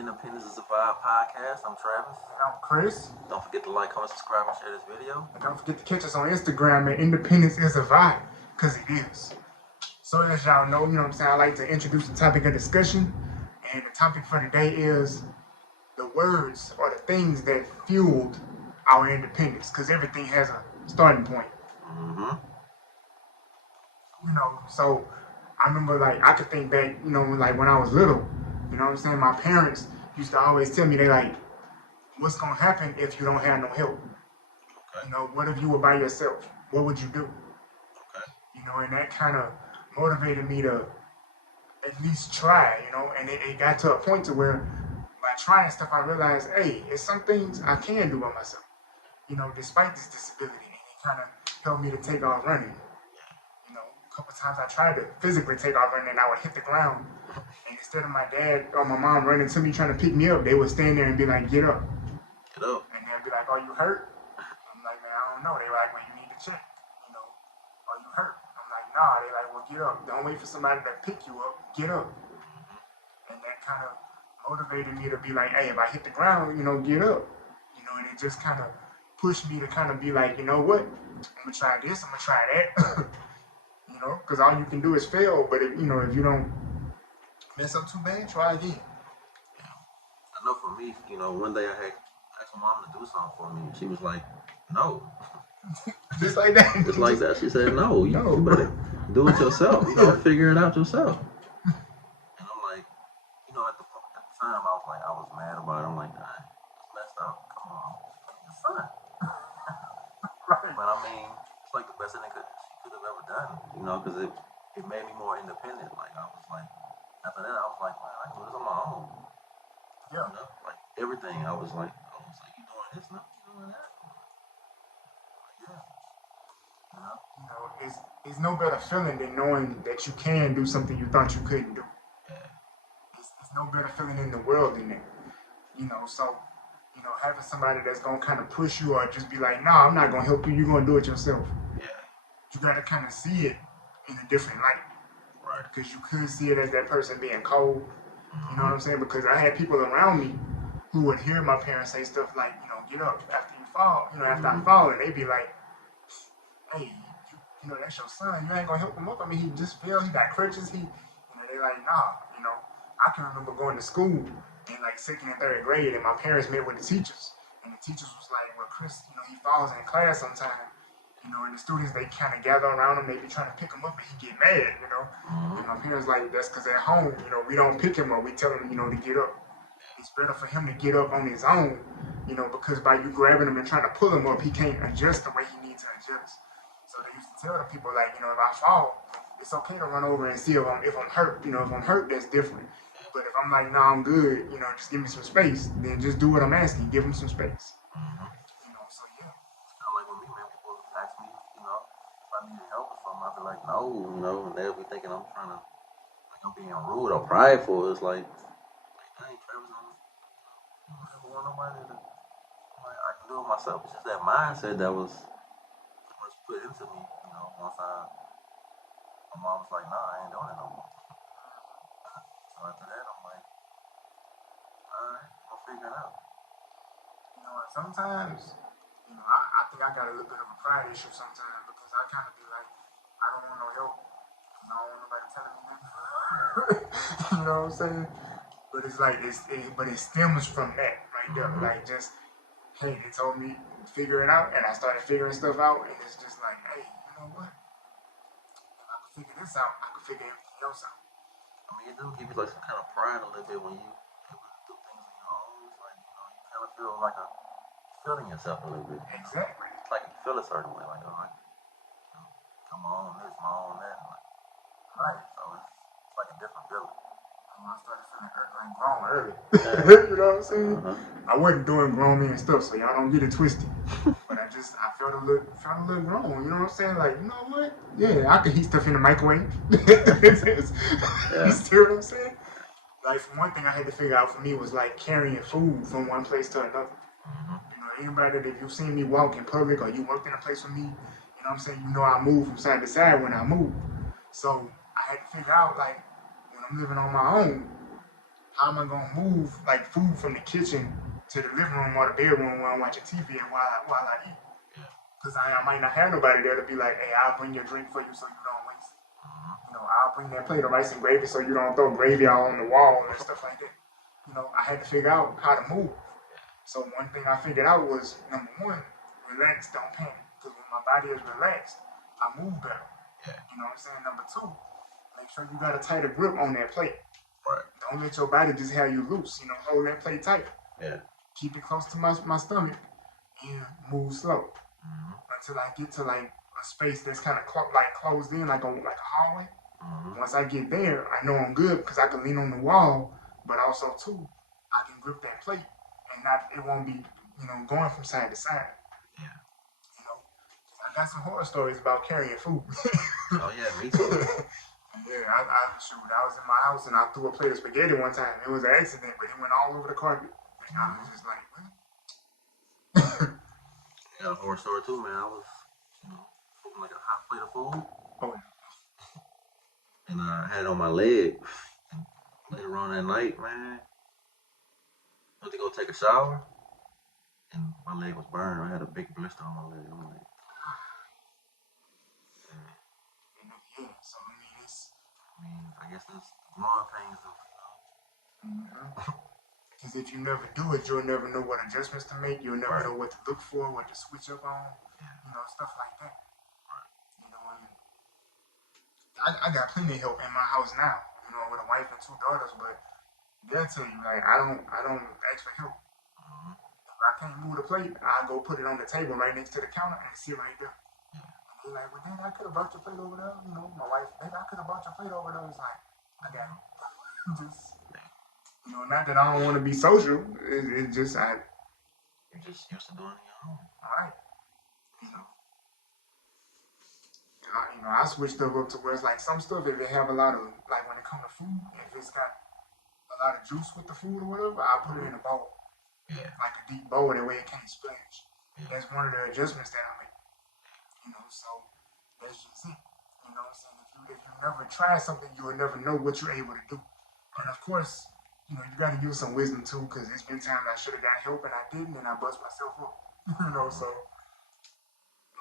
Independence is a Vibe podcast. I'm Travis. And I'm Chris. Don't forget to like, comment, subscribe, and share this video. And don't forget to catch us on Instagram at Independence is a Vibe, because it is. So as y'all know, you know what I'm saying, I like to introduce the topic of discussion. And the topic for today is the words or the things that fueled our independence, because everything has a starting point. Mm-hmm. You know, so I remember, like, I could think back, you know, like when I was little, you know what I'm saying, my parents used to always tell me, they like, what's going to happen if you don't have no help? Okay. You know, what if you were by yourself? What would you do? Okay. You know, and that kind of motivated me to at least try, you know, and it got to a point to where by trying stuff, I realized, hey, it's some things I can do by myself, you know, despite this disability. And it kind of helped me to take off running. You know, a couple times I tried to physically take off running and I would hit the ground. And instead of my dad or my mom running to me trying to pick me up, they would stand there and be like, get up. Get up. And they'd be like, oh, you hurt? I'm like, man, I don't know. They were like, well, you need to check. You know, are you hurt? I'm like, nah. They like, well, get up. Don't wait for somebody to pick you up. Get up. And that kind of motivated me to be like, hey, if I hit the ground, you know, get up. You know, and it just kind of pushed me to kind of be like, you know what? I'm going to try this. I'm going to try that. You know, because all you can do is fail. But, if you don't mess up too bad, try again. I know for me, you know, one day I had asked my mom to do something for me. She was like, no. Just like that. Just like that. She said, no, you better bro. do it yourself. You know, figure it out yourself. And I'm like, you know, at the time, I was mad about it. I'm like, nah, it's messed up. Come on. Your son. Right. But I mean, it's like the best thing she could have ever done, you know, because it made me more independent. Like, I was like, after that, I was like, man, I can do this on my own. Yeah. You know, like everything, I was like, you doing this now? You doing that? Like, yeah. You know, it's no better feeling than knowing that you can do something you thought you couldn't do. Yeah. It's no better feeling in the world than that. You know, so, you know, having somebody that's going to kind of push you or just be like, nah, I'm not going to help you. You're going to do it yourself. Yeah. You got to kind of see it in a different light. Right. Because you could see it as that person being cold. You know what I'm saying? Because I had people around me who would hear my parents say stuff like, you know, get up after you fall, you know, after I fall, and they'd be like, hey, you know, that's your son. You ain't gonna help him up. I mean, he just fell. He got crutches. You know, they like, nah. You know, I can remember going to school in like second and third grade, and my parents met with the teachers, and the teachers was like, well, Chris, you know, he falls in class sometime. You know, and the students, they kind of gather around him. They be trying to pick him up, and he get mad. You know, and my parents like, that's because at home, you know, we don't pick him up. We tell him, you know, to get up. It's better for him to get up on his own, you know, because by you grabbing him and trying to pull him up, he can't adjust the way he needs to adjust. So they used to tell the people, like, you know, if I fall, it's okay to run over and see if I'm hurt. You know, if I'm hurt, that's different. But if I'm like, no, I'm good, you know, just give me some space, then just do what I'm asking. Give him some space. You know, so yeah. Like when people ask me, you know, if I need help or something, I'll be like, no, you know, and they'll be thinking I'm trying to, like, I'm being rude or prideful. It's like dang, Travis, I don't want nobody to, like, I can do it myself. It's just that mindset that was put into me, you know, once my mom was like, nah, I ain't doing it no more. So after that, I'm like, alright, I'll figure it out. You know, and sometimes, you know, I think I got a little bit of a pride issue sometimes because I kind of be like, I don't want no help. I don't want nobody telling me nothing. You know what I'm saying? But it's like, but it stems from that right there. Like, just, hey, they told me figure it out, and I started figuring stuff out, and it's just like, hey, you know what? If I could figure this out, I could figure everything else out. I mean, it do give you like some kind of pride a little bit when you able to do things on your own. It's like, you know, you kind of feel like feeling yourself a little bit. Exactly. It's like you feel a certain way, like, oh, you know, come on, this, my own that. Like, right. So it's like a different feeling. I started feeling like grown early. You know what I'm saying? I wasn't doing grown man stuff, so y'all don't get it twisted. But I felt a little grown. You know what I'm saying? Like, you know what? Yeah, I could heat stuff in the microwave. You see what I'm saying? Like, for one thing, I had to figure out for me was like carrying food from one place to another. You know, anybody that if you've seen me walk in public or you worked in a place with me, you know what I'm saying? You know I move from side to side when I move. So I had to figure out, like, when I'm living on my own, how am I gonna move like food from the kitchen to the living room or the bedroom while I'm watching TV and while I eat? Yeah. Because I might not have nobody there to be like, hey, I'll bring your drink for you so you don't waste. I'll bring that plate of rice and gravy so you don't throw gravy out on the wall and stuff like that. I had to figure out how to move. So one thing I figured out was number one, relax, don't panic. Because when my body is relaxed, I move better. Yeah. You know what I'm saying? Number two, make sure you got a tighter grip on that plate. Right. Don't let your body just have you loose. Hold that plate tight. Yeah. Keep it close to my stomach and move slow until I get to like a space that's kind of closed in, like a hallway. Once I get there, I know I'm good because I can lean on the wall, but also too, I can grip that plate and it won't be going from side to side. Yeah. I got some horror stories about carrying food. Oh yeah, me too. Yeah, I was in my house and I threw a plate of spaghetti one time. It was an accident, but it went all over the carpet. And I was just like, what? I got a horror story too, man. I was, cooking like a hot plate of food. Oh, And I had it on my leg. Later on that night, man, I went to go take a shower, and my leg was burned. I had a big blister on my leg. I'm like, yeah. So I guess that's growing pains of, because if you never do it, you'll never know what adjustments to make. You'll never Right. know what to look for, what to switch up on. Stuff like that. I got plenty of help in my house now. With a wife and two daughters, but they'll tell you like I don't ask for help. If I can't move the plate, I go put it on the table right next to the counter and sit right there. And they're like, well, Dad, I could have brought your plate over there. My wife, Dad, I could have brought your plate over there. It's like, I got it. Just, not that I don't want to be social. It's just, You're just used to doing it on your own. All right. I switched stuff up to where it's like some stuff, if it have a lot of, like when it comes to food, if it's got a lot of juice with the food or whatever, I put it in a bowl. Yeah. Like a deep bowl, that way it can't splash. That's one of the adjustments that I make. So that's just it. What I'm saying? If you never try something, you will never know what you're able to do. And of course, you got to use some wisdom too, because there's been times I should have got help and I didn't, and I bust myself up. So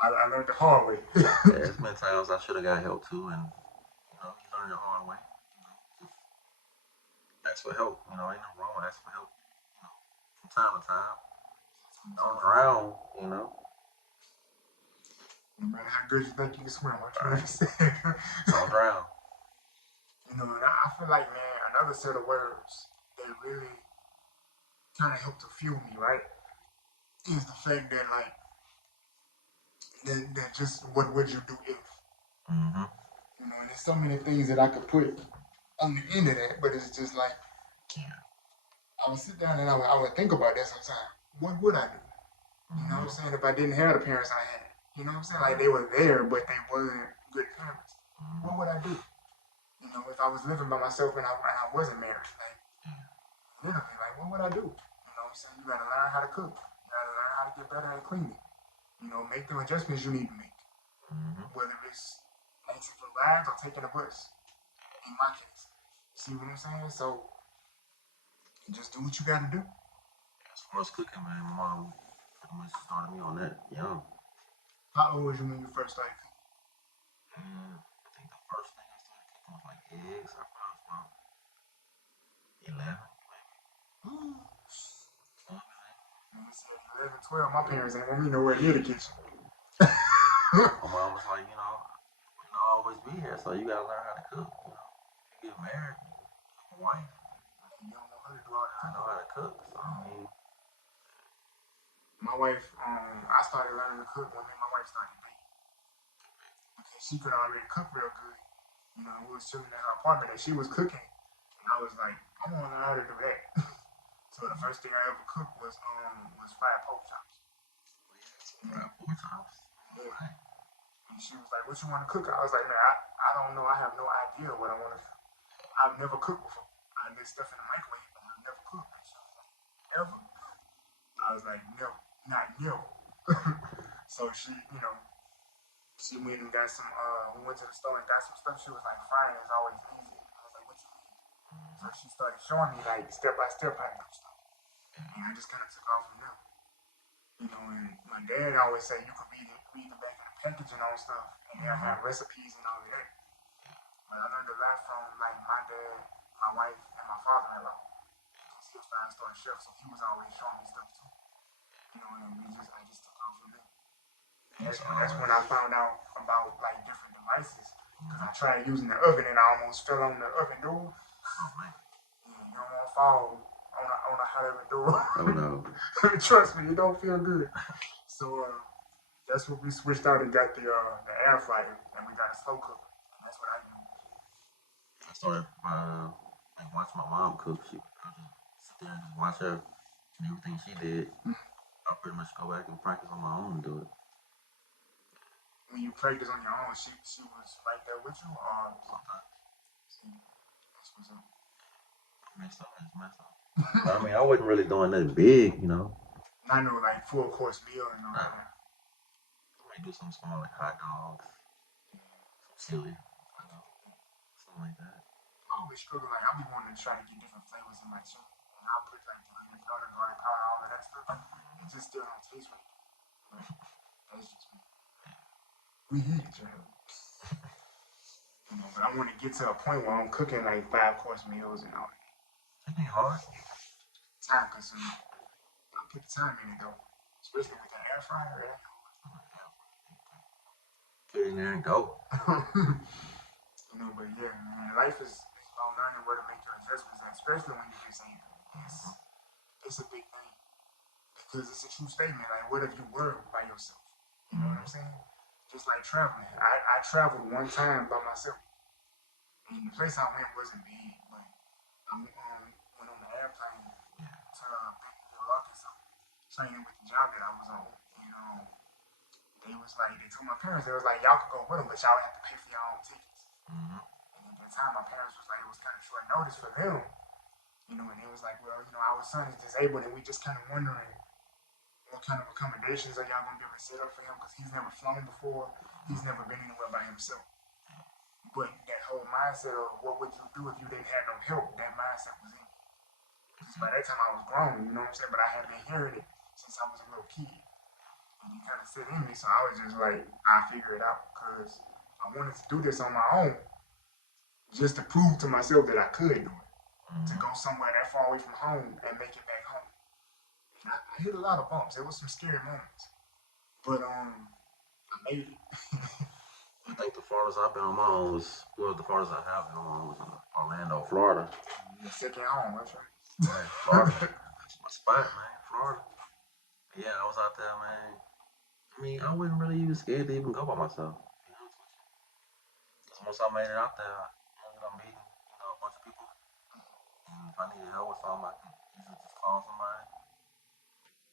I learned the hard way. Yeah, there's been times I should have got help too, and you learn the hard way. Just ask for help. Ain't nothing wrong with asking for help. From time to time. Don't drown. No matter how good you think you can swim, I'm trying to say. Don't drown. And I feel like, man, another set of words that really kind of help to fuel me, right, is the fact that, like, that just what would you do if? And there's so many things that I could put on the end of that, but it's just like, I would sit down and I would think about that sometimes. What would I do? You know what I'm saying? If I didn't have the parents I had. You know what I'm saying? Like, they were there, but they wasn't good parents. What would I do? If I was living by myself and I wasn't married, like, literally, like, what would I do? You know what I'm saying? You gotta learn how to cook. You gotta learn how to get better at cleaning. Make the adjustments you need to make. Whether it's answering for rides or taking a bus. In my case. See what I'm saying? So, just do what you gotta do. As far as cooking, man, my mom pretty much started me on that young. How old was you when you first started cooking? I think the first thing I started cooking was like eggs. I probably was about 11, maybe. When you said 11, 12, my parents ain't want me nowhere near the kitchen. My mom was like, we'll always be here, so you gotta learn how to cook. You get married, you have a wife. You don't know how to do all that. I know how to cook, so my wife, I started learning to cook when me and my wife started dating. Because she could already cook real good. We was chilling in her apartment and she was cooking. And I was like, I want to learn how to do that. So the first thing I ever cooked was fried pork chops. Fried pork chops. Yeah. Right. And she was like, what you want to cook? I was like, man, I don't know. I have no idea what I want to cook. I've never cooked before. I did stuff in the microwave, but I've never cooked. And she was like, ever? I was like, no, not never. So she went and got some, we went to the store and got some stuff. She was like, frying is always easy. I was like, what you mean? So she started showing me like step by step how to do stuff, and I just kind of took off from there. You know, and my dad always say you could read the back of the packaging on stuff, and they'll have recipes and all of that. But I learned a lot from like my dad, my wife, and my father-in-law. Because he was five-star chef, so he was always showing me stuff too. You know, and I just took off from there. That's when I found out about like different devices. Because I tried using the oven and I almost fell on the oven door. Oh man. Yeah, you don't want to fall on a hot oven door. Oh no. Trust me, it don't feel good. So that's what we switched out and got the air fryer and we got a slow cooker. And that's what I use. I started like watching my mom cook. I just sit there and just watch her and everything she did. I pretty much go back and practice on my own and do it. When you practice on your own, she was right there with you, or Sometimes see, that's what's up. I messed up. But I mean, I wasn't really doing nothing big, you know. I know like full course meal and all Nah, that. I might do something small like hot dogs, some chili, you know, something like that. I always struggle like I be wanting to try to get different flavors in my chili, and I'll put like the onion powder, garlic powder, all of that stuff. It just still don't taste right. But that's just me. We heat each other. You know, but I want to get to a point where I'm cooking like 5 course meals and all that. It ain't hard. Time consuming. I put the time in it though, especially with the air fryer. It Get in there and go. you know, but yeah, man, life is about learning where to make your adjustments, at, especially when you're just saying it's a big thing because it's a true statement. Like, what if you were by yourself? You know what I'm saying? Just like traveling. I traveled one time by myself, and the place I went wasn't big, but I went on the airplane to Bentonville, Arkansas, training with the job that I was on. And they was like, they told my parents, they was like, y'all could go with them, but y'all have to pay for your own tickets. Mm-hmm. And at that time, my parents was like, it was kind of short notice for them, you know, and it was like, well, you know, our son is disabled, and we just kind of wondering what kind of accommodations are y'all gonna be able to set up for him because he's never flown before, he's never been anywhere by himself. But that whole mindset of what would you do if you didn't have no help, that mindset was in me. Because by that time I was grown, you know what I'm saying? But I had been hearing it since I was a little kid. And it kind of set in me, so I was just like, I figure it out because I wanted to do this on my own just to prove to myself that I could do it. To go somewhere that far away from home and make it back home. And I hit a lot of bumps. There was some scary moments. But I made it. I think the farthest I've been on my own was, well, the farthest I have been on my own was in Orlando, Florida. The second home, that's right. Right, Florida. That's my spot, man. Florida. Yeah, I was out there, man. I mean, I wasn't really even scared to even go by myself. To be honest with you. 'Cause once I made it out there, I ended up meeting, a bunch of people. And if I needed help with something, I could usually just call somebody.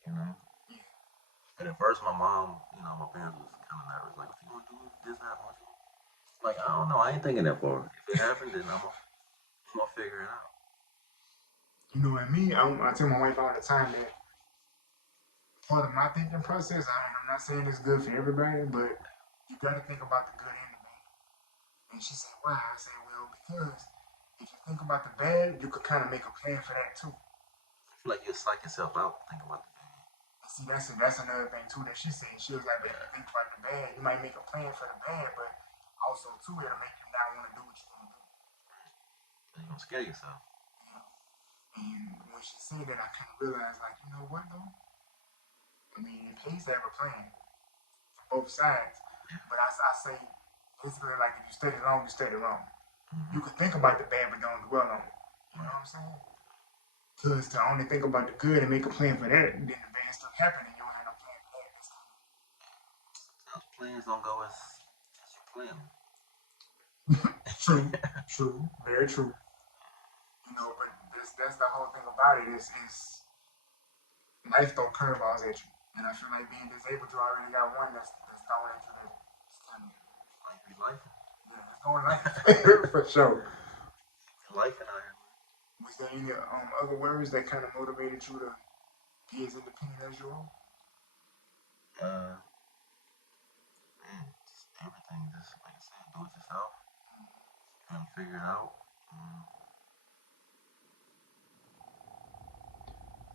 You know. Yeah. And at first, my mom, my parents was kind of nervous. Like, what you gonna do if this happens? Like, I don't know. I ain't thinking that far. If it happened, then I'm gonna figure it out. You know, and me, I tell my wife all the time that part of my thinking process, I'm not saying it's good for everybody, but you got to think about the good and the bad. And she said, why? I said, well, because if you think about the bad, you could kind of make a plan for that too. I feel like you psych yourself out thinking about the thing. And see, that's another thing too that she said. She was like, but if you think about the bad, you might make a plan for the bad, but also too, it'll make you not want to do what you want to do. So you're gonna scare yourself. Yeah. And when she said that, I kind of realized, like, you know what though? I mean, it pays to have a plan for both sides. But I say, basically, like, if you study long, you study long. You can think about the bad, but don't dwell on it. You know what I'm saying? Because to only think about the good and make a plan for that, then the bad stuff happen and you don't have no plan for that. That's Sometimes plans don't go as you plan. true, true, very true. You know, but that's the whole thing about it is life throw curveballs at you. And I feel like being disabled, you already got one that's thrown at you that's kind of, Life be life. yeah, it's going like for sure. Life and I. Was there any other words that kind of motivated you to be as independent as you are? Man, just everything. Just like I said, do it yourself. Trying to figure it out. Um,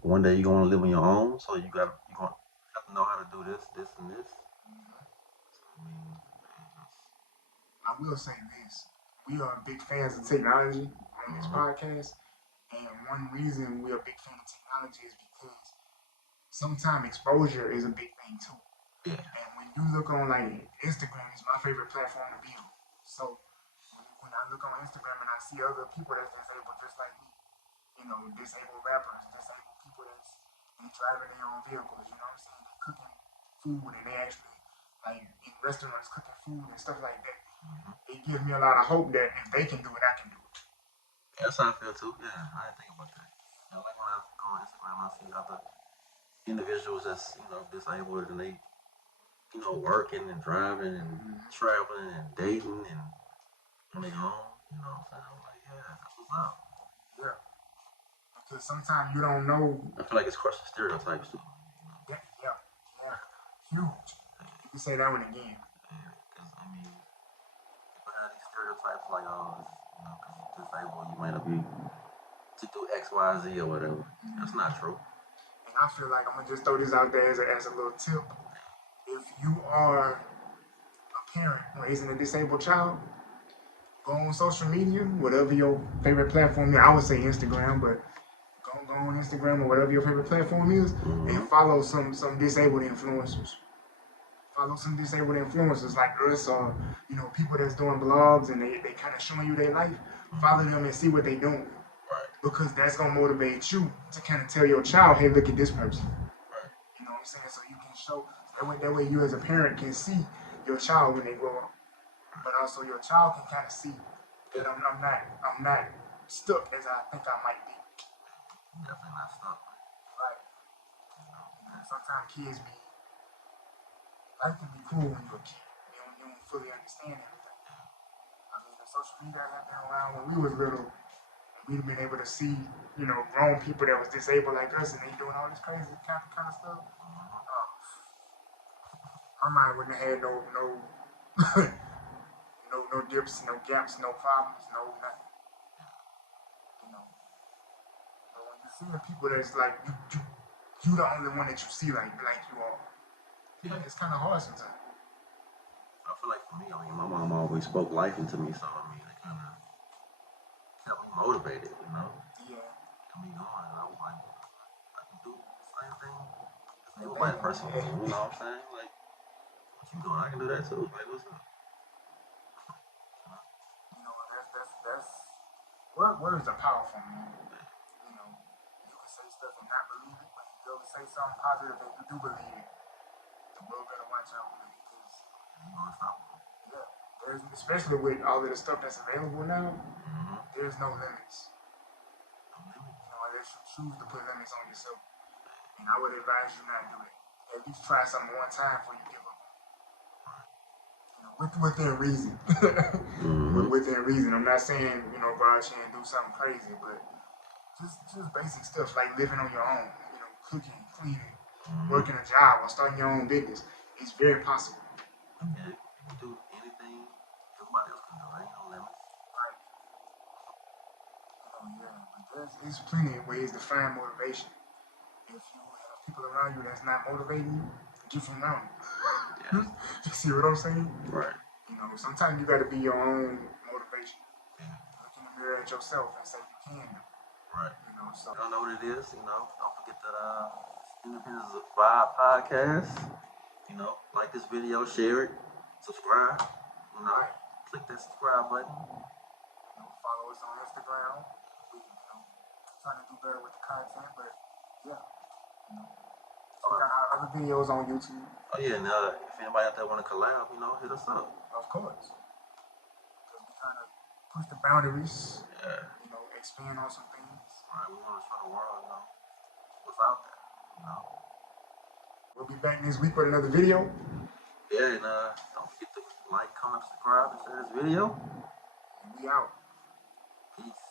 one day you're gonna live on your own, so you're gonna have to know how to do this, this, and this. So, I mean, I will say this: we are big fans of technology on this mm-hmm. podcast, and one reason we're a big fan of technology is because sometimes exposure is a big thing too. Yeah. And when you look on like Instagram, is my favorite platform to be on. So when I look on Instagram and I see other people that's disabled just like me, disabled rappers, disabled people that's they driving their own vehicles, you know what I'm saying? They cooking food and they actually like in restaurants cooking food and stuff like that. Mm-hmm. It gives me a lot of hope that if they can do it, I can do it. That's how I feel too. Yeah, I didn't think about that. Like when I go on Instagram, I see other individuals that's disabled and they working and driving and traveling and dating and on their own. You know what I'm saying? I'm like, yeah, that's what's up. Yeah. Because sometimes you don't know. I feel like it's crushing stereotypes too. Yeah, yeah, yeah. Huge. You can say that one again. Yeah, because I mean, people have these stereotypes like, oh, because you're disabled, you might not be to do X, Y, Z or whatever. That's not true. And I feel like I'm gonna just throw this out there as a little tip. If you are a parent raising a disabled child, go on social media, whatever your favorite platform is. I would say Instagram, but go on Instagram or whatever your favorite platform is, and follow some disabled influencers. Follow some disabled influencers like us or people that's doing blogs and they kind of showing you their life. Follow them and see what they doing. Right. Because that's gonna motivate you to kind of tell your child, hey, look at this person. Right. You know what I'm saying? So you can show that way you as a parent can see your child when they grow up. But also your child can kind of see that I'm not stuck as I think I might be. Definitely not stuck. Right. Sometimes kids be life can be cool when you're a kid. You don't fully understand everything. I mean, the social media have been around when we was little, and we've been able to see, grown people that was disabled like us, and they doing all this crazy kind of stuff. My mind wouldn't have had no dips, no gaps, no problems, no nothing. You know. But when you see people that's like you the only one that you see like you are. Yeah. It's kind of hard sometimes. I feel like for me, I mean, my mom always spoke life into me, so I mean, it kind of kept me motivated, Yeah. Kept me going, and I was like, I can do the same thing as a white person, you know what I'm saying? Like, what you doing? I can do that too. Like, what's up? That's words are powerful, man. You can say stuff and not believe it, but if you ever say something positive that you do believe it, the world better watch out, man, because yeah, especially with all of the stuff that's available now, there's no limits. Unless you choose to put limits on yourself. And I would advise you not to do it. At least try something one time before you give up. Within reason. Within reason. I'm not saying, go out here and do something crazy, but just basic stuff like living on your own, cooking, cleaning, working a job, or starting your own business. It's very possible. Yeah, you can do anything everybody else can do. There ain't no limits. Right. But there's plenty of ways to find motivation. If you have people around you that's not motivating you, get from around you. Yeah. You see what I'm saying? Right. Sometimes you got to be your own motivation. Yeah. Look in the mirror at yourself and say you can. Right. So. You don't know what it is, don't forget that Independence Vibe podcast. Like this video, share it, subscribe. Right. Click that subscribe button. Follow us on Instagram. We, trying to do better with the content, but yeah. Check out our other videos on YouTube. Oh yeah, and if anybody out there want to collab, hit us up. Of course. Because we're trying to push the boundaries. Yeah. Expand on some things. Right, we want to show the world, what's out there, We'll be back next week with another video. Yeah, and don't forget to like, comment, subscribe, and share this video. And we out. Peace.